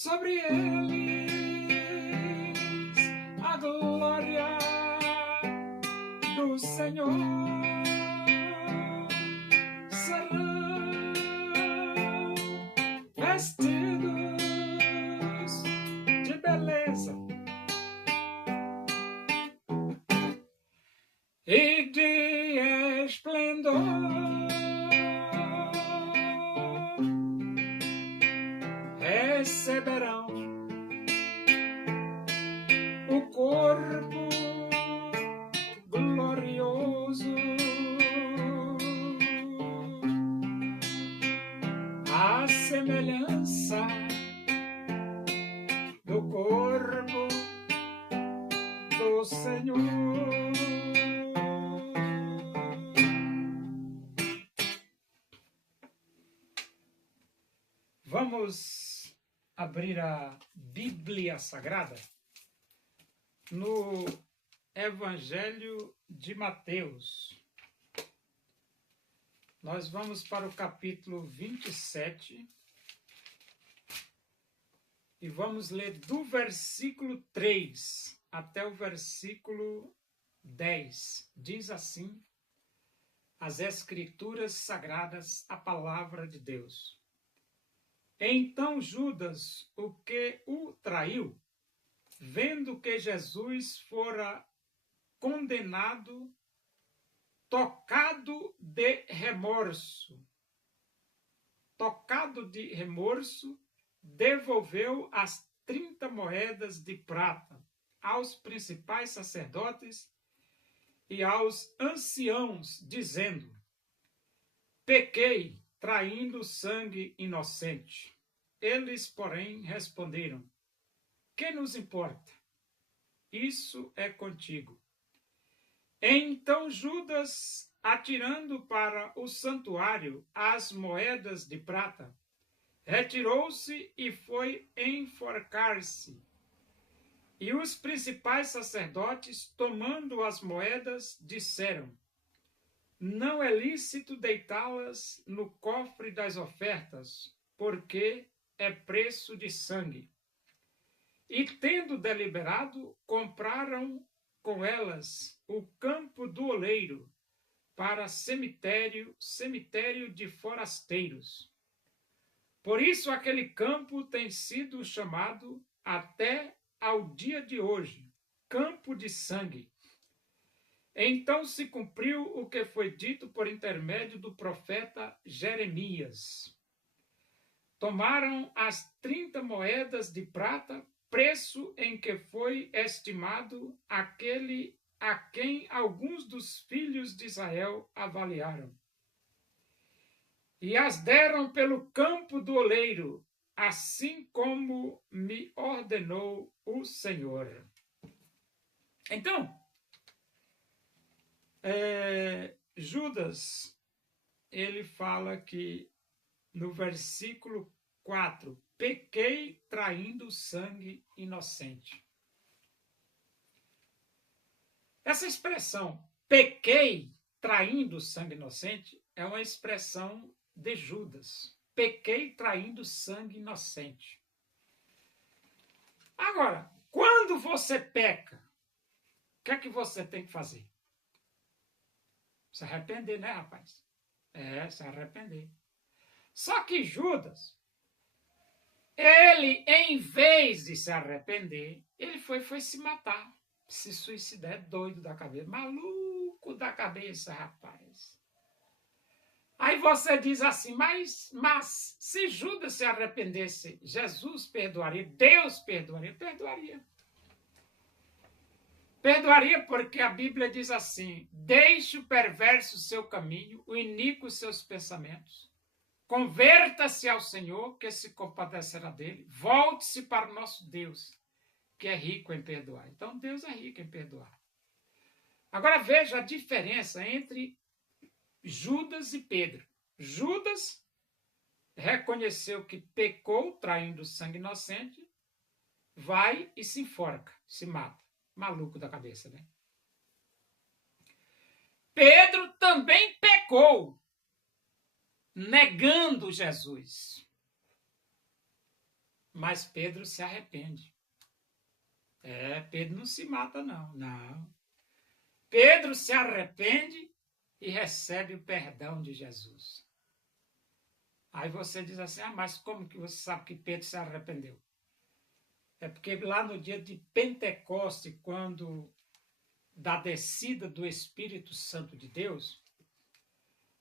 sobre eles a glória do Senhor. Serão vestidos de beleza e de esplendor. Receberão o corpo glorioso, a semelhança do corpo do Senhor. Vamos abrir a Bíblia Sagrada no Evangelho de Mateus. Nós vamos para o capítulo 27 e vamos ler do versículo 3 até o versículo 10. Diz assim as Escrituras Sagradas, a palavra de Deus. Então Judas, o que o traiu, vendo que Jesus fora condenado, tocado de remorso, devolveu as 30 moedas de prata aos principais sacerdotes e aos anciãos, dizendo: pequei, traindo sangue inocente. Eles, porém, responderam: que nos importa? Isso é contigo. Então Judas, atirando para o santuário as moedas de prata, retirou-se e foi enforcar-se. E os principais sacerdotes, tomando as moedas, disseram: não é lícito deitá-las no cofre das ofertas, porque é preço de sangue. E, tendo deliberado, compraram com elas o campo do oleiro para cemitério de forasteiros. Por isso aquele campo tem sido chamado até ao dia de hoje, campo de sangue. Então se cumpriu o que foi dito por intermédio do profeta Jeremias. Tomaram as 30 moedas de prata, preço em que foi estimado aquele a quem alguns dos filhos de Israel avaliaram. E as deram pelo campo do oleiro, assim como me ordenou o Senhor. Então, Judas, ele fala que no versículo 4, pequei traindo sangue inocente. Essa expressão, pequei traindo sangue inocente, é uma expressão de Judas. Pequei traindo sangue inocente. Agora, quando você peca, o que é que você tem que fazer? Se arrepender, né, rapaz? Se arrepender. Só que Judas, ele, em vez de se arrepender, ele foi se matar, se suicidar. É doido da cabeça, maluco da cabeça, rapaz. Aí você diz assim, mas se Judas se arrependesse, Jesus perdoaria, Deus perdoaria? Perdoaria. Perdoaria porque a Bíblia diz assim, deixe o perverso o seu caminho, o iníquo seus pensamentos. Converta-se ao Senhor, que se compadecerá dele. Volte-se para o nosso Deus, que é rico em perdoar. Então, Deus é rico em perdoar. Agora, veja a diferença entre Judas e Pedro. Judas reconheceu que pecou, traindo sangue inocente, vai e se enforca, se mata. Maluco da cabeça, né? Pedro também pecou, negando Jesus. Mas Pedro se arrepende. Pedro não se mata, não. Não. Pedro se arrepende e recebe o perdão de Jesus. Aí você diz assim, mas como que você sabe que Pedro se arrependeu? É porque lá no dia de Pentecoste, quando da descida do Espírito Santo de Deus,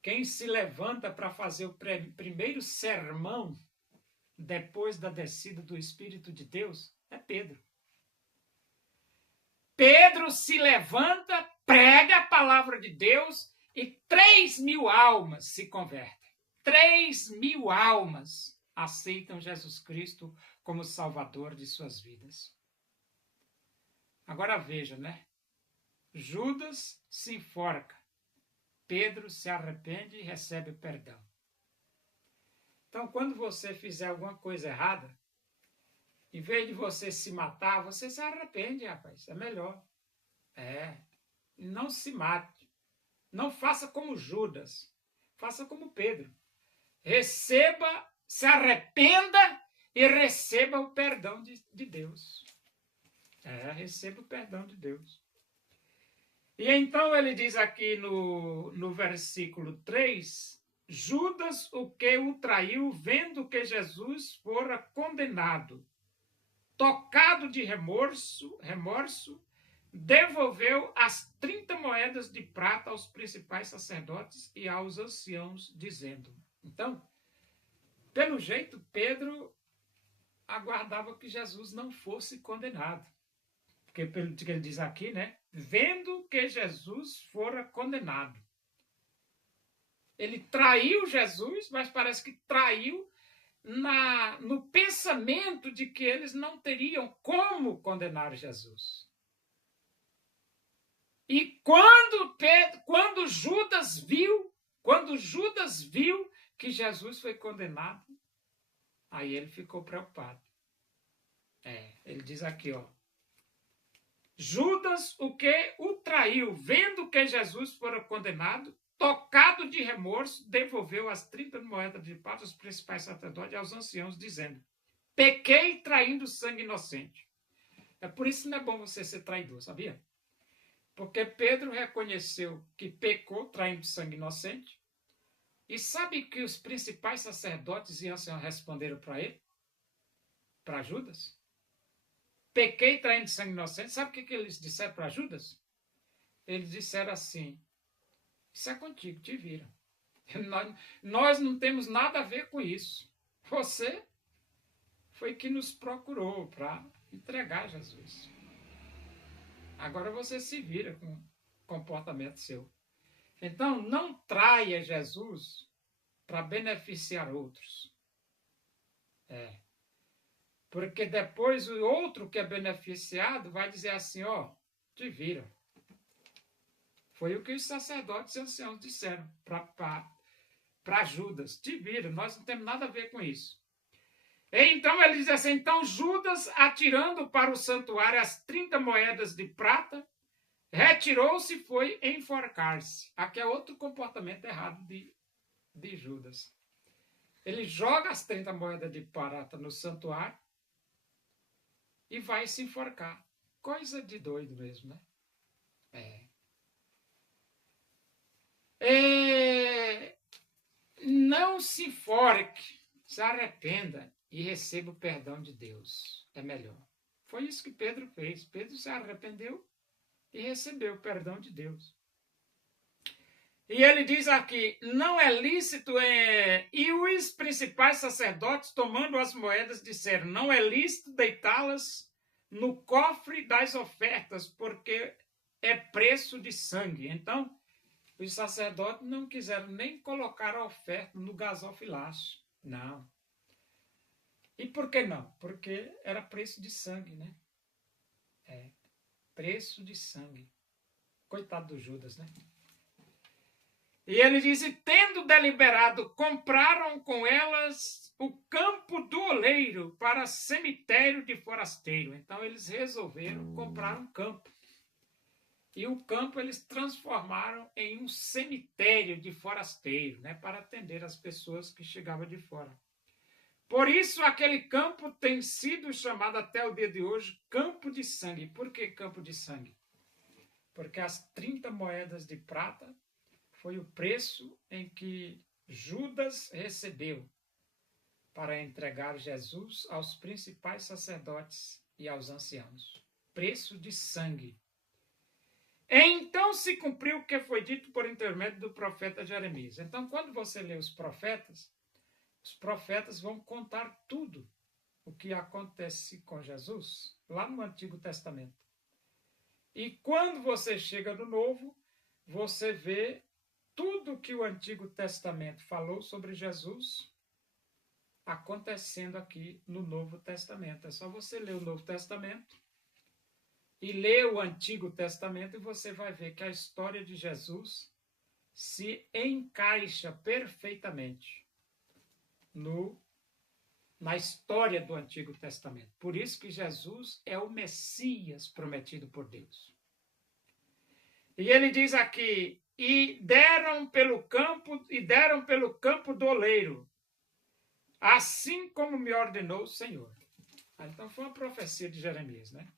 quem se levanta para fazer o primeiro sermão depois da descida do Espírito de Deus é Pedro. Pedro se levanta, prega a palavra de Deus e 3.000 almas se convertem. 3.000 almas aceitam Jesus Cristo como Salvador de suas vidas. Agora veja, né? Judas se enforca. Pedro se arrepende e recebe o perdão. Então, quando você fizer alguma coisa errada, em vez de você se matar, você se arrepende, rapaz. É melhor. Não se mate. Não faça como Judas. Faça como Pedro. Receba, se arrependa e receba o perdão de Deus. Receba o perdão de Deus. E então ele diz aqui no versículo 3, Judas, o que o traiu, vendo que Jesus fora condenado, tocado de remorso, devolveu as 30 moedas de prata aos principais sacerdotes e aos anciãos, dizendo. Então, pelo jeito, Pedro aguardava que Jesus não fosse condenado. Porque pelo que ele diz aqui, né? Vendo que Jesus fora condenado. Ele traiu Jesus, mas parece que traiu no pensamento de que eles não teriam como condenar Jesus. E quando Judas viu que Jesus foi condenado, aí ele ficou preocupado. Ele diz aqui, ó. Judas, o que o traiu, vendo que Jesus fora condenado, tocado de remorso, devolveu as 30 moedas de prata aos principais sacerdotes e aos anciãos, dizendo, pequei traindo sangue inocente. É por isso que não é bom você ser traidor, sabia? Porque Pedro reconheceu que pecou traindo sangue inocente. E sabe que os principais sacerdotes e anciãos responderam para ele? Para Judas? Pequei traindo sangue inocente. Sabe o que eles disseram para Judas? Eles disseram assim, isso é contigo, te vira. Nós não temos nada a ver com isso. Você foi que nos procurou para entregar Jesus. Agora você se vira com o comportamento seu. Então, não traia Jesus para beneficiar outros. Porque depois o outro que é beneficiado vai dizer assim, ó, te vira. Foi o que os sacerdotes e anciãos disseram para Judas, te vira, nós não temos nada a ver com isso. Então ele diz assim, então Judas, atirando para o santuário as 30 moedas de prata, retirou-se e foi enforcar-se. Aqui é outro comportamento errado de Judas. Ele joga as 30 moedas de prata no santuário e vai se enforcar. Coisa de doido mesmo, né? Não se enforque, se arrependa e receba o perdão de Deus. É melhor. Foi isso que Pedro fez. Pedro se arrependeu e recebeu o perdão de Deus. E ele diz aqui, não é lícito, e os principais sacerdotes, tomando as moedas, disseram, não é lícito deitá-las no cofre das ofertas, porque é preço de sangue. Então, os sacerdotes não quiseram nem colocar a oferta no gasofilaço. Não. E por que não? Porque era preço de sangue, né? Preço de sangue. Coitado do Judas, né? E ele diz, e tendo deliberado, compraram com elas o campo do oleiro para cemitério de forasteiro. Então eles resolveram comprar um campo. E o campo eles transformaram em um cemitério de forasteiro, né, para atender as pessoas que chegavam de fora. Por isso, aquele campo tem sido chamado até o dia de hoje campo de sangue. Por que campo de sangue? Porque as 30 moedas de prata foi o preço em que Judas recebeu para entregar Jesus aos principais sacerdotes e aos anciãos. Preço de sangue. Então se cumpriu o que foi dito por intermédio do profeta Jeremias. Então, quando você lê os profetas vão contar tudo o que acontece com Jesus lá no Antigo Testamento. E quando você chega no Novo, você vê tudo que o Antigo Testamento falou sobre Jesus acontecendo aqui no Novo Testamento. É só você ler o Novo Testamento e ler o Antigo Testamento e você vai ver que a história de Jesus se encaixa perfeitamente na história do Antigo Testamento. Por isso que Jesus é o Messias prometido por Deus. E ele diz aqui, e deram pelo campo do oleiro, assim como me ordenou o Senhor. Então foi uma profecia de Jeremias, né?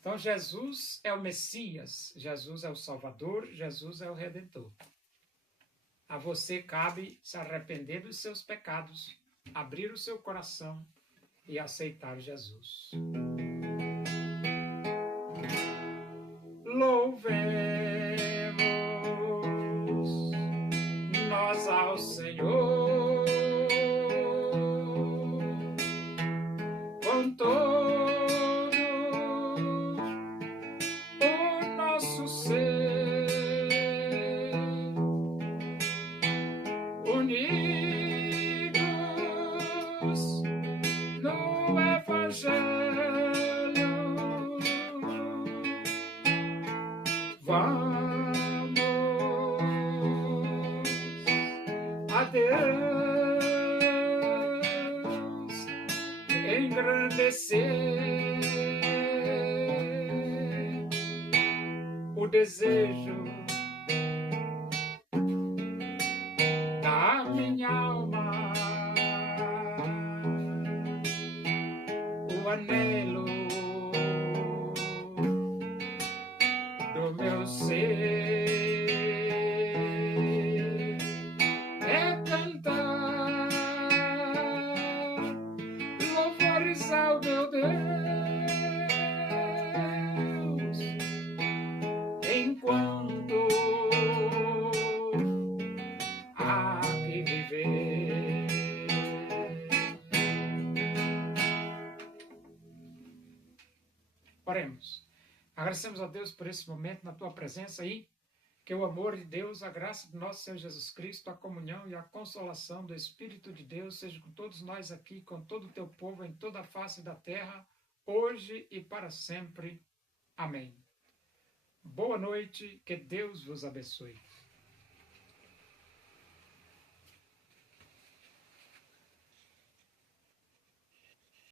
Então Jesus é o Messias, Jesus é o Salvador, Jesus é o Redentor. A você cabe se arrepender dos seus pecados, abrir o seu coração e aceitar Jesus. Louvemos nós ao Senhor com todo o nosso ser, unidos no Evangelho. Vamos a Deus engrandecer o desejo da minha alma, o anelo do meu ser é cantar louvores ao meu Deus enquanto há que viver. Oremos. Agradecemos a Deus por esse momento na tua presença aí, que o amor de Deus, a graça do nosso Senhor Jesus Cristo, a comunhão e a consolação do Espírito de Deus seja com todos nós aqui, com todo o teu povo em toda a face da terra, hoje e para sempre. Amém. Boa noite, que Deus vos abençoe.